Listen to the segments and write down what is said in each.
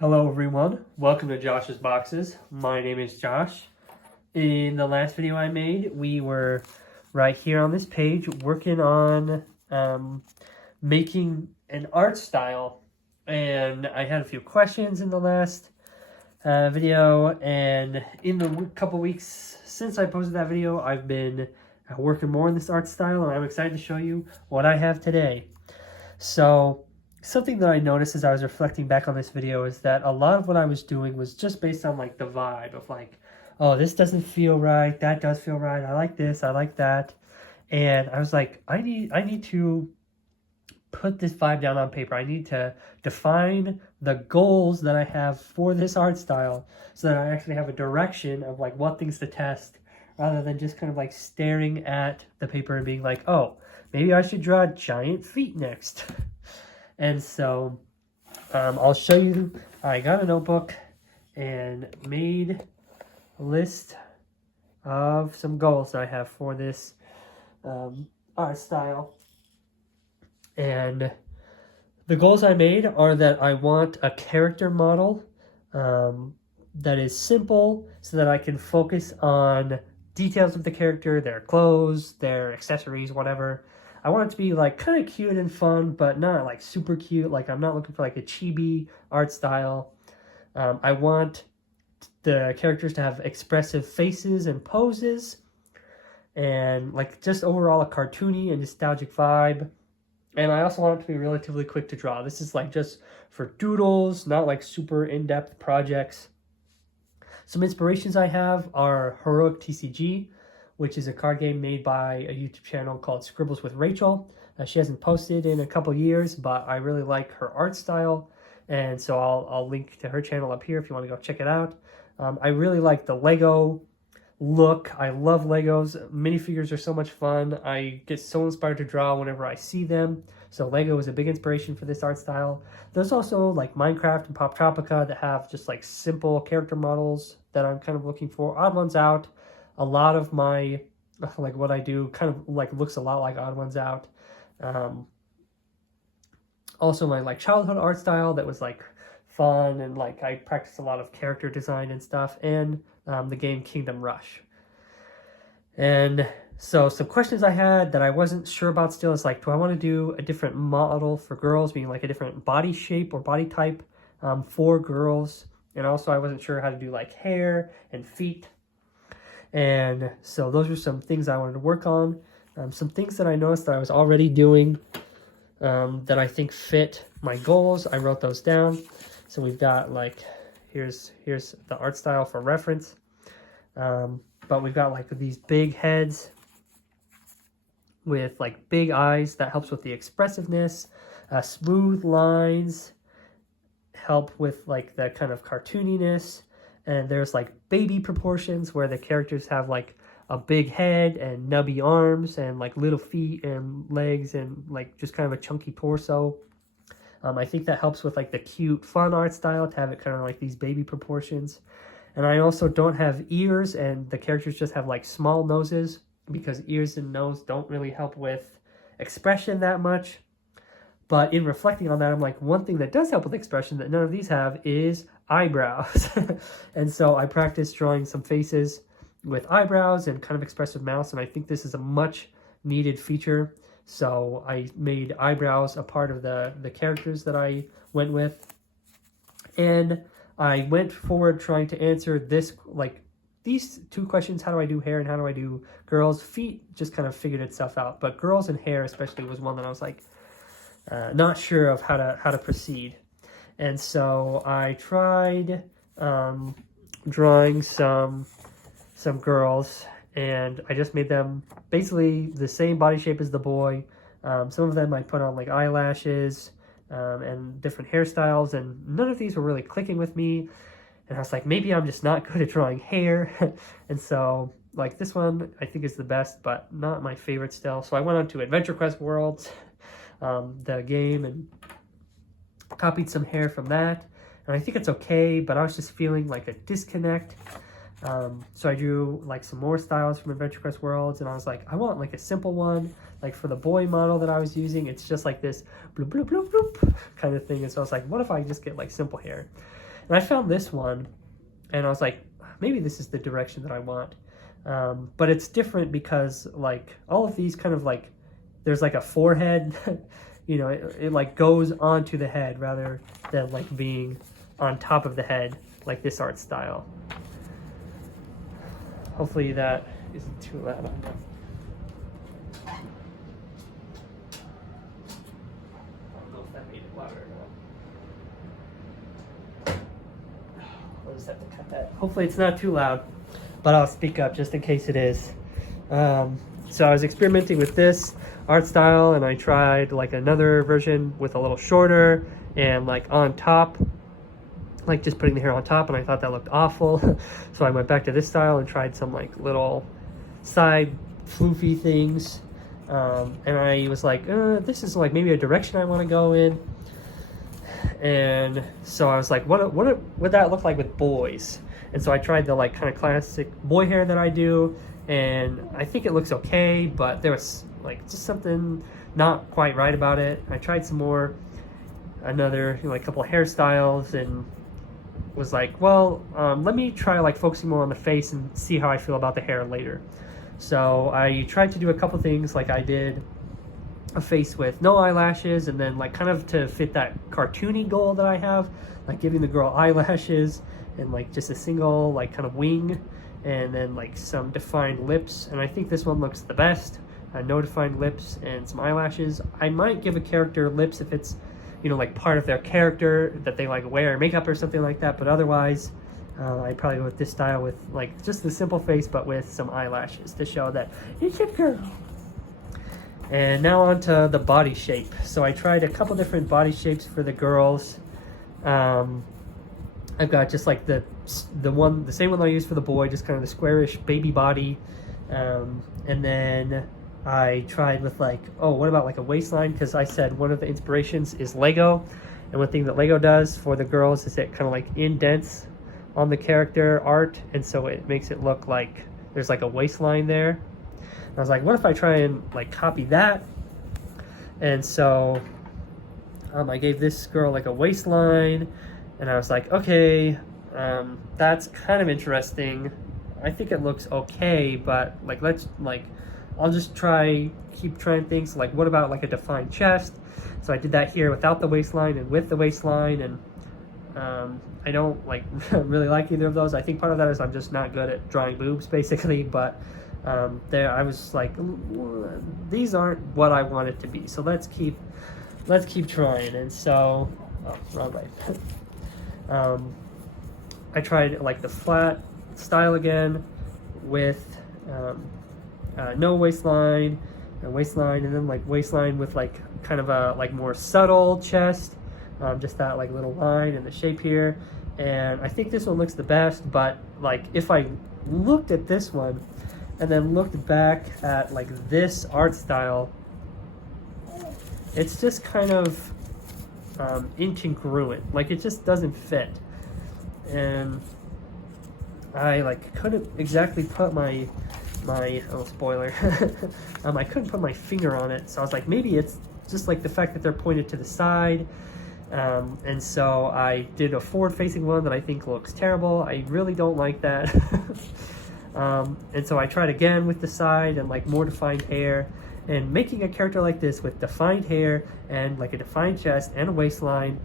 Hello everyone, welcome to Josh's Boxes. My name is Josh. In the last video I made, we were right here on this page working on making an art style. And I had a few questions in the last video, and in the couple weeks since I posted that video, I've been working more on this art style, and I'm excited to show you what I have today. So something that I noticed as I was reflecting back on this video is that a lot of what I was doing was just based on like the vibe of like, oh, this doesn't feel right, that does feel right, I like this, I like that. And I was like, I need to put this vibe down on paper. I need to define the goals that I have for this art style so that I actually have a direction of like what things to test rather than just kind of like staring at the paper and being like, oh, maybe I should draw giant feet next. And so I'll show you. I got a notebook and made a list of some goals that I have for this art style. And the goals I made are that I want a character model that is simple so that I can focus on details of the character, their clothes, their accessories, whatever. I want it to be like kind of cute and fun, but not like super cute. Like I'm not looking for like a chibi art style. I want the characters to have expressive faces and poses, and like just overall a cartoony and nostalgic vibe. And I also want it to be relatively quick to draw. This is like just for doodles, not like super in-depth projects. Some inspirations I have are Heroic TCG, which is a card game made by a YouTube channel called Scribbles with Rachel. She hasn't posted in a couple years, but I really like her art style, and so I'll link to her channel up here if you want to go check it out. I really like the Lego look. I love Legos. Minifigures are so much fun. I get so inspired to draw whenever I see them. So Lego is a big inspiration for this art style. There's also like Minecraft and Pop Tropica that have just like simple character models that I'm kind of looking for. Odd Ones Out. A lot of my, like what I do kind of like looks a lot like Odd Ones Out. Also my like childhood art style that was like fun, and like I practiced a lot of character design and stuff, and the game Kingdom Rush. And so some questions I had that I wasn't sure about still is like, do I want to do a different model for girls, meaning like a different body shape or body type for girls? And also I wasn't sure how to do like hair and feet. And so those are some things I wanted to work on. Some things that I noticed that I was already doing that I think fit my goals. I wrote those down. So we've got like, here's the art style for reference. But we've got like these big heads with like big eyes. That helps with the expressiveness. Smooth lines help with like the kind of cartooniness. And there's like baby proportions where the characters have like a big head and nubby arms and like little feet and legs and like just kind of a chunky torso. I think that helps with like the cute fun art style to have it kind of like these baby proportions. And I also don't have ears, and the characters just have like small noses because ears and nose don't really help with expression that much. But in reflecting on that, I'm like, one thing that does help with expression that none of these have is eyebrows. And so I practiced drawing some faces with eyebrows and kind of expressive mouths, and I think this is a much needed feature. So I made eyebrows a part of the characters that I went with. And I went forward trying to answer this, like these two questions: how do I do hair and how do I do girls? Feet just kind of figured itself out, but girls and hair especially was one that I was like not sure of how to proceed. And so I tried drawing some girls, and I just made them basically the same body shape as the boy. Some of them I put on like eyelashes and different hairstyles, and none of these were really clicking with me. And I was like, maybe I'm just not good at drawing hair. And so like this one I think is the best, but not my favorite still. So I went on to Adventure Quest Worlds, the game, and copied some hair from that. And I think it's okay, but I was just feeling like a disconnect. So I drew like some more styles from Adventure Quest Worlds, and I was like, I want like a simple one. Like for the boy model that I was using, it's just like this bloop bloop bloop bloop kind of thing. And so I was like, what if I just get like simple hair? And I found this one, and I was like, maybe this is the direction that I want. But it's different because like all of these kind of like, there's like a forehead, you know, it like goes onto the head rather than like being on top of the head, like this art style. Hopefully that isn't too loud on there. I don't know if that made it louder or not. I'll just have to cut that. Hopefully it's not too loud, but I'll speak up just in case it is. So I was experimenting with this art style, and I tried like another version with a little shorter and like on top, like just putting the hair on top, and I thought that looked awful. So I went back to this style and tried some like little side floofy things. And I was like, this is like maybe a direction I want to go in. And so I was like, what would that look like with boys? And so I tried the like kind of classic boy hair that I do, and I think it looks okay, but there was like just something not quite right about it. I tried some more, another, you know, like a couple hairstyles, and was like, well, let me try like focusing more on the face and see how I feel about the hair later. So I tried to do a couple things, like I did a face with no eyelashes, and then like kind of to fit that cartoony goal that I have, like giving the girl eyelashes and like just a single like kind of wing, and then like some defined lips. And I think this one looks the best. No defined lips and some eyelashes. I might give a character lips if it's, you know, like part of their character that they like wear makeup or something like that, but otherwise I'd probably go with this style with like just the simple face but with some eyelashes to show that it's a girl. And now on to the body shape. So I tried a couple different body shapes for the girls. I've got just like the same one that I used for the boy, just kind of the squarish baby body. And then I tried with like, oh, what about like a waistline? Because I said one of the inspirations is Lego. And one thing that Lego does for the girls is it kind of like indents on the character art. And so it makes it look like there's like a waistline there. And I was like, what if I try and like copy that? And so I gave this girl like a waistline. And I was like, okay, that's kind of interesting. I think it looks okay, but like I'll just keep trying things. Like, what about like a defined chest? So I did that here without the waistline and with the waistline, and I don't like really like either of those. I think part of that is I'm just not good at drawing boobs, basically. But I was like, these aren't what I want it to be. So let's keep trying. And so, wrong way. I tried like the flat style again with no waistline, and then like waistline with like kind of a like more subtle chest, just that like little line and the shape here. And I think this one looks the best, but like if I looked at this one and then looked back at like this art style, it's just kind of incongruent. Like it just doesn't fit. And I like couldn't exactly put my oh, spoiler. I couldn't put my finger on it, so I was like, maybe it's just like the fact that they're pointed to the side. And so I did a forward-facing one that I think looks terrible. I really don't like that. And so I tried again with the side and like more defined hair, and making a character like this with defined hair and like a defined chest and a waistline.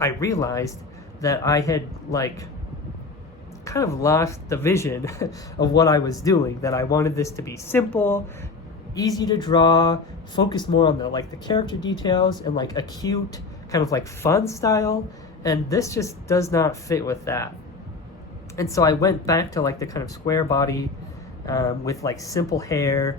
I realized that I had like kind of lost the vision of what I was doing, that I wanted this to be simple, easy to draw, focus more on the like the character details and like a cute kind of like fun style, and this just does not fit with that. And so I went back to like the kind of square body with like simple hair,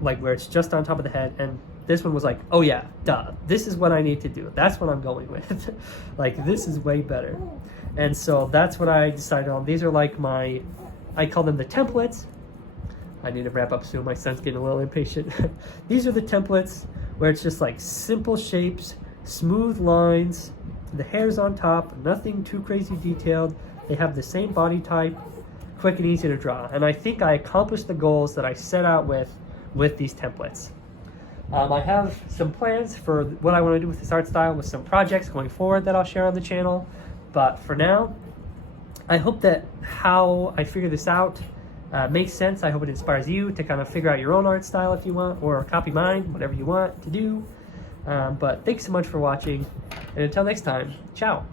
like where it's just on top of the head. And this one was like, oh yeah, duh, this is what I need to do. That's what I'm going with. Like this is way better. And so that's what I decided on. These are like I call them the templates. I need to wrap up soon. My son's getting a little impatient. These are the templates where it's just like simple shapes, smooth lines, the hair's on top, nothing too crazy detailed. They have the same body type, quick and easy to draw. And I think I accomplished the goals that I set out with these templates. I have some plans for what I want to do with this art style, with some projects going forward that I'll share on the channel. But for now, I hope that how I figure this out makes sense. I hope it inspires you to kind of figure out your own art style if you want, or copy mine, whatever you want to do. But thanks so much for watching, and until next time, ciao.